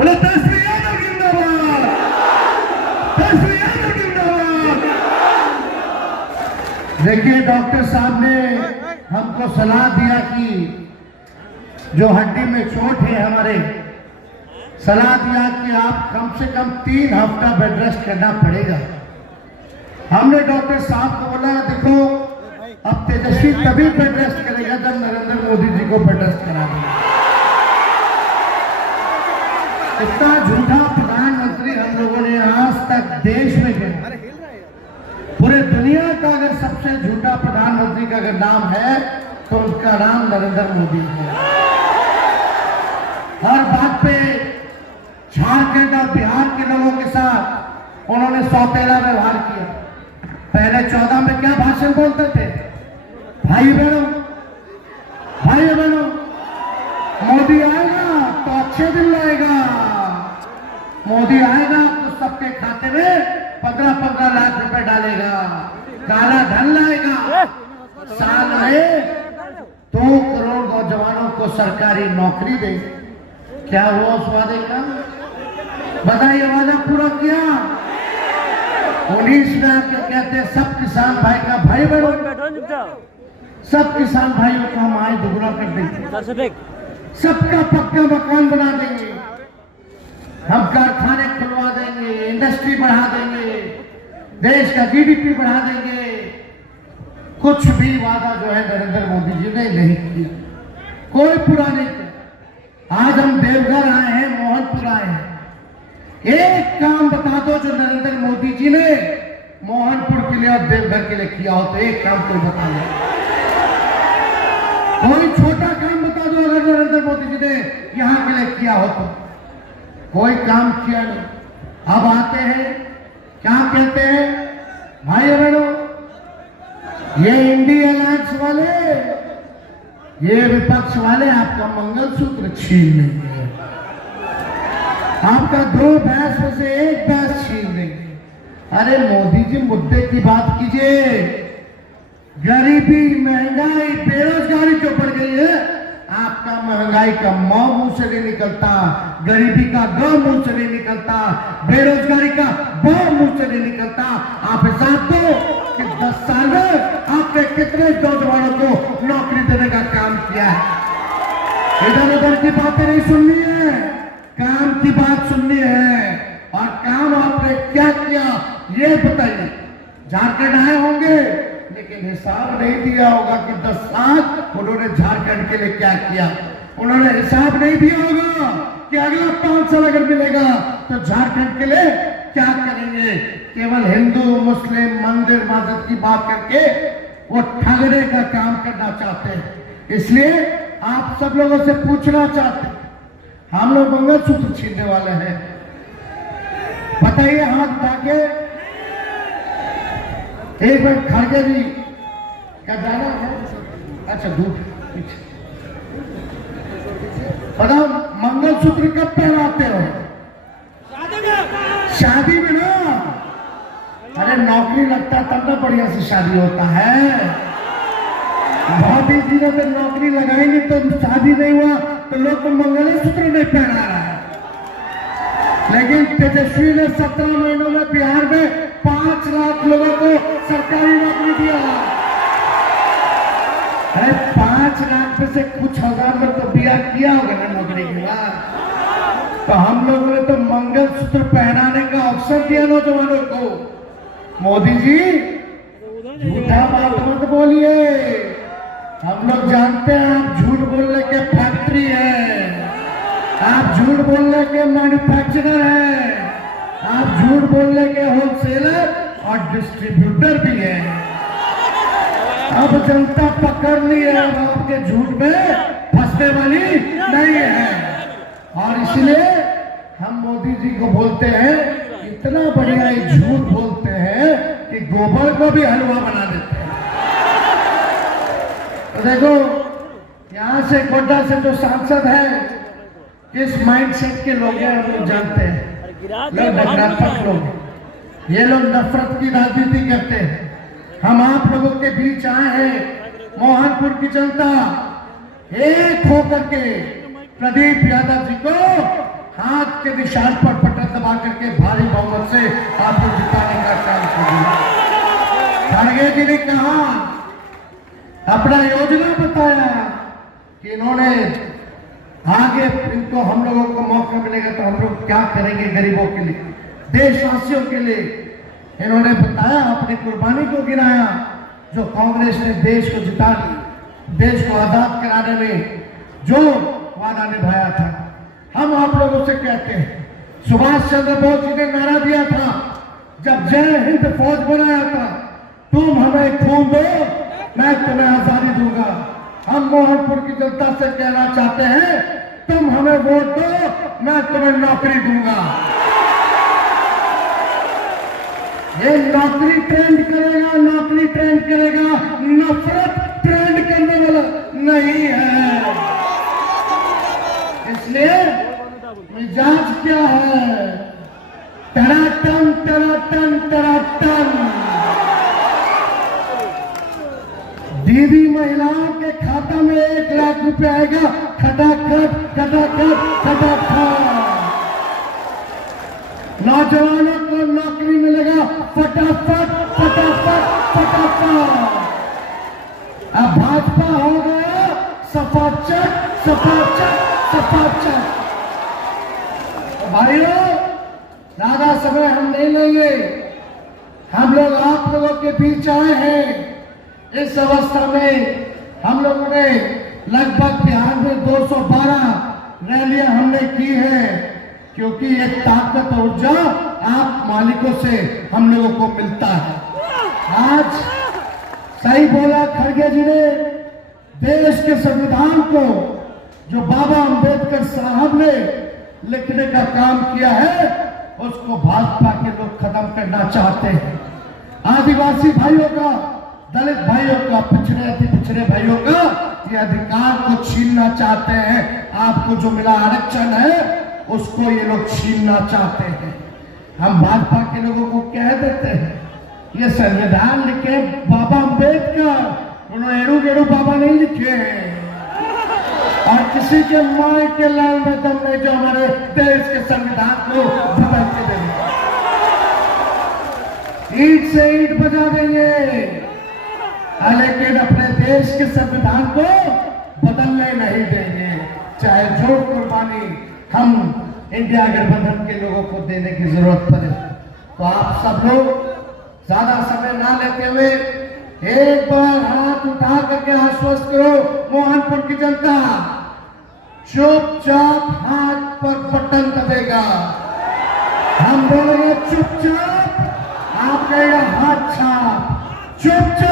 बोले तेजस्वी यादव जिंदाबाद, तेजस्वी यादव जिंदाबाद। देखिए डॉक्टर साहब ने हमको सलाह दिया कि जो हड्डी में चोट है हमारे, सलाह दिया कि आप कम से कम 3 हफ्ता बेड रेस्ट करना पड़ेगा। हमने डॉक्टर साहब को बोला देखो अब तेजस्वी तभी बेड रेस्ट करेगा जब नरेंद्र मोदी जी को बेड रेस्ट करा देगा। इतना झूठा प्रधानमंत्री हम लोगों ने आज तक देश में किया। पूरे दुनिया का अगर सबसे झूठा प्रधानमंत्री का अगर नाम है तो उसका नाम नरेंद्र मोदी है। हर बात पे झारखंड और बिहार के लोगों के साथ उन्होंने सौतेला व्यवहार किया। पहले 14 में क्या भाषण बोलते थे, भाई बहनों मोदी आएगा तो अच्छे दिन लाएगा, मोदी आएगा तो सबके खाते में 15-15 लाख रुपए डालेगा, काला धन लाएगा, साल आए 2 करोड़ नौजवानों को सरकारी नौकरी देंगे। क्या हुआ उस वादे का? बताइए, वादा पूरा किया? 19 में आके कहते हैं सब किसान भाई का भाई बनो, सब किसान भाइयों को हम आय दुगना कर देंगे, सबका पक्का मकान बना देंगे, हम कारखाने खुलवा देंगे, इंडस्ट्री बढ़ा देंगे, देश का जीडीपी बढ़ा देंगे। कुछ भी वादा जो है नरेंद्र मोदी जी ने नहीं किया, कोई पूरा नहीं किया। आज हम देवघर आए हैं, मोहनपुर आए हैं, एक काम बता दो जो नरेंद्र मोदी जी ने मोहनपुर के लिए और देवघर के लिए किया हो तो एक काम कोई बता दो, कोई छोटा काम बता दो अगर नरेंद्र मोदी जी ने यहां के लिए किया हो तो। कोई काम किया नहीं। अब आते हैं क्या कहते हैं, भाई बहनों ये इंडिया अलायंस वाले, ये विपक्ष वाले आपका मंगलसूत्र छीन लेंगे, आपका 2 भैंस में से 1 भैंस छीन लेंगे। अरे मोदी जी मुद्दे की बात कीजिए। गरीबी, महंगाई, बेरोजगारी जो बढ़ गई है, आपका महंगाई का म मुंह से नहीं निकलता, गरीबी का ग मुंह से नहीं निकलता, बेरोजगारी का ब मुंह से नहीं निकलता। आप हिसाब दो कि 10 साल में आपने कितने नौजवानों को नौकरी देने का काम किया है। इधर उधर की बातें नहीं सुननी है, काम की बात सुननी है। और काम आपने क्या किया ये बताइए। झारखंड आए होंगे लेकिन हिसाब नहीं दिया होगा कि 10 साल उन्होंने झारखंड के लिए क्या किया। उन्होंने हिसाब नहीं दिया होगा कि अगला 5 साल अगर मिलेगा तो झारखंड के लिए क्या करेंगे। केवल हिंदू मुस्लिम मंदिर मस्जिद की बात करके वो ठगने का काम करना चाहते हैं। इसलिए आप सब लोगों से पूछना चाहते हैं, हम लोग मंगलसूत्र छीनने वाले हैं? बताइए हाथ उठा के। एक बार खड़गे जी क्या जाना है? अच्छा दूर पीछे बताओ, मंगलसूत्र कब पहनाते हो? शादी में ना। अरे नौकरी लगता तब ना बढ़िया से शादी होता है। मोदी जी ने तो नौकरी लगाएंगे तो शादी नहीं हुआ तो लोग तो मंगलसूत्र नहीं पहना रहा है। लेकिन तेजस्वी ने 17 महीनों में बिहार में 5 लाख लोगों को सरकारी नौकरी दिया। अरे 5 लाख में से कुछ हजार में तो बिया किया होगा ना नौकरी के बाद। तो हम लोगों ने तो मंगलसूत्र पहनाने का अवसर दिया नौजवानों को। मोदी जी झूठा बात मत बोलिए, हम लोग जानते हैं आप झूठ बोलने के फैक्ट्री है, आप झूठ बोलने के मैन्युफैक्चरर हैं, आप झूठ बोलने के होलसेलर और डिस्ट्रीब्यूटर भी हैं। अब जनता पकड़ ली है, अब आपके झूठ में फंसने वाली नहीं है। और इसलिए हम मोदी जी को बोलते हैं, इतना बढ़िया ही झूठ बोलते हैं कि गोबर को भी हलवा बना देते हैं। तो देखो यहां से गोड्डा से जो सांसद है किस माइंडसेट के लोग हैं हम लोग जानते हैं। लोग नकारात्मक लोग, ये लोग नफरत की राजनीति करते हैं। हम आप लोगों के बीच आए हैं, मोहनपुर की जनता एक होकर के प्रदीप यादव जी को हाथ के निशान पर बटन दबा करके भारी बहुमत से आपको जिताने का काम कीजिए। खड़गे जी ने कहा, अपना योजना बताया कि इन्होंने आगे इनको हम लोगों को मौका मिलेगा तो हम लोग क्या करेंगे गरीबों के लिए, देशवासियों के लिए। इन्होंने बताया, अपनी कुर्बानी को गिनाया। जो कांग्रेस ने देश को जिता ली, देश को आजाद कराने में जो वादा निभाया था, हम आप लोगों से कहते हैं, सुभाष चंद्र बोस जी ने नारा दिया था जब जय हिंद फौज बनाया था, तुम हमें खून दो मैं तुम्हें आजादी दूंगा। हम मोहनपुर की जनता से कहना चाहते हैं, तुम हमें वोट दो मैं तुम्हें नौकरी दूंगा। ये नौकरी ट्रेंड करेगा, नौकरी ट्रेंड करेगा, नफरत ट्रेंड करने वाला नहीं है। इसलिए मिजाज क्या है, टनाटन टनाटन टनाटन। दीदी महिलाओं के खाता में 1 लाख रुपए आएगा, खटाखट खटाखट खटाखट। नौजवानों को नौकरी मिलेगा, फटाफट फटाफट फटाफट। अब भाजपा हो गया सफाचट सफाचट सफाचट। भाइयों, ज्यादा समय हम नहीं लेंगे, हम लोग आप लोगों के बीच आए हैं। इस अवस्था में हम लोगों ने लगभग बिहार में 212 रैलियां हमने की है, क्योंकि ये ताकत और ऊर्जा आप मालिकों से हम लोगों को मिलता है। आज सही बोला खड़गे जी ने, देश के संविधान को जो बाबा अंबेडकर साहब ने लिखने का काम किया है, उसको भाजपा के लोग खत्म करना चाहते हैं। आदिवासी भाइयों का, दलित भाइयों का, पिछड़े अति पिछड़े भाइयों का ये अधिकार को छीनना चाहते हैं। आपको जो मिला आरक्षण है उसको ये लोग छीनना चाहते हैं। हम भाजपा के लोगों को कह देते हैं, ये संविधान लिखे बाबा अंबेडकर, उन्होंने एड़ू गेड़ू बाबा नहीं लिखे हैं। और किसी के माए के लाल में दम नहीं जो हमारे देश के संविधान को बदल के देंगे। ईंट से ईंट बजा देंगे, लेकिन अपने देश के संविधान को बदलने नहीं देंगे, चाहे जो कुर्बानी हम इंडिया गठबंधन के लोगों को देने की जरूरत पड़े। तो आप सब लोग ज्यादा समय ना लेते हुए एक बार हाथ उठा करके आश्वस्त करो मोहनपुर की जनता, चुपचाप हाथ पर बटन दबेगा। हम बोलेंगे चुपचाप, आप कहेगा हाथ छाप, चुपचाप